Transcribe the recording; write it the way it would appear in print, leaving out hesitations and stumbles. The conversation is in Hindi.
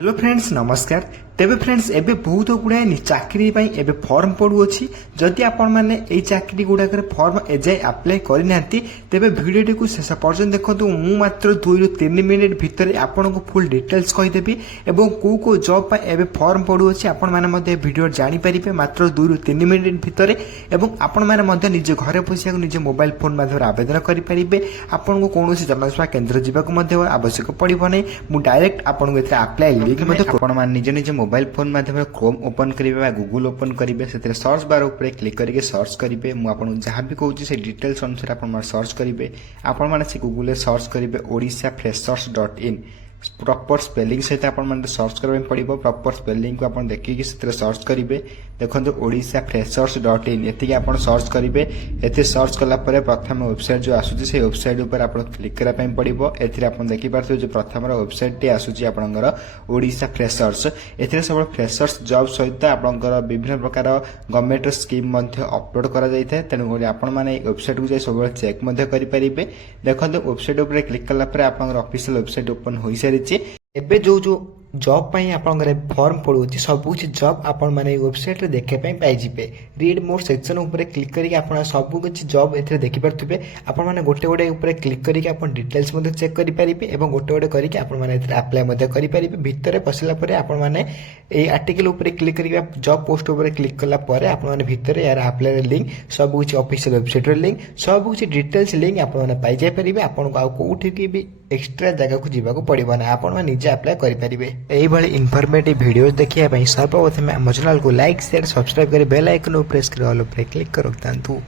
हेलो फ्रेंड्स नमस्कार। तेबे फ्रेंड्स एबे बहुत गुड़ाए चाकरी एबे फॉर्म पड़ुअछि। जदि आपण माने एई चाकरी गुड़ाकर फॉर्म एजाए अप्लाई करिनांती तेबे वीडियोटी को शेष पर्यंत देखंतु। मु मात्र 2 ରୁ 3 मिनिट भितर आपण को फुल डिटेल्स कहि देबी एवं को जॉब पा एबे फॉर्म पड़ुअछि आपण माने मध्ये वीडियो जानि परिबे मात्र 2 ରୁ 3 मिनिट भितर एवं आपण माने मध्ये निजे घरे बसिया निजे मोबाइल फोन माध्यम आवेदन करि परिबे। आपण को कोनोसी जनसेवा केंद्र जिबाक मध्ये आवश्यक पड़िबो नै। मु डायरेक्ट आपण को एते अप्लाई लिंक मध्ये आपण मान निजे निजे मोबाइल फोन माध्यम क्रोम ओपन करिवे गूगल ओपन करिवे से सर्च बार ऊपर क्लिक करके सर्च करिवे। मु आपन जहां भी कहूची से डिटेल्स अनुसार आपण माने सर्च करिवे। आपण माने से गूगल सर्च करिवे odisha.freshers.in प्रॉपर स्पेलिंग सहित आपण माने सर्च करबे पड़िबो। प्रॉपर स्पेलिंग को आपण देखि कि से सर्च करिवे। देखंतु odisha.freshers.in एति आपण सर्च करिवे। एते सर्च कला परे प्रथम वेबसाइट जो आसुची से वेबसाइट ऊपर आपण क्लिक करा पई पड़िबो। एथिरे आपण देखि पारथि जो प्रथम वेबसाइट टी आसुची आपनकर ओडिशा फ्रेशर्स। एथिरे सब फ्रेशर्स जॉब सहित आपनकर विभिन्न प्रकार गवर्नमेंट स्कीम मध्ये अपलोड करा जाय थाए। तेनु आपण माने वेबसाइट को जाय सब चेक मध्ये करि परिबे। देखंतु वेबसाइट ऊपर क्लिक कला परे आपनकर ऑफिशियल वेबसाइट ओपन होई सारिछि। एबे जो जॉब पाई आपनकर फॉर्म पड़ुछि सब कुछ जॉब आपण माने वेबसाइट रे देखे पई पाई जिबे। रीड मोर सेक्शन ऊपर क्लिक करके आपण सब कुछ जॉब एथरे देखि परथुबे। आपण माने गोटे ऊपर क्लिक करके आपण डिटेल्स मध्ये चेक करि परिबे एवं गोटे करके आपण माने एथरे अप्लाई मध्ये करि परिबे। भितरे पसिला परे आपण माने ए आर्टिकल ऊपर क्लिक करके जॉब पोस्ट ऊपर क्लिक कला परे आपण माने भितरे यार अप्लाई लिंक सब कुछ ऑफिशियल वेबसाइट रे लिंक सब कुछ डिटेल्स लिंक आपण माने पाई जाय परिबे। आपण को आ कोठी की भी एक्स्ट्रा जगह को जीवा को पड़िबो ना। आपण माने निजे अप्लाई करि परिबे। एही भली इन्फॉर्मेटिव वीडियोस देखिया पई सर्वप्रथम हम चैनल को लाइक शेयर सब्सक्राइब करी बेल आइकन को प्रेस कर ऑल पे क्लिक करो तांतु।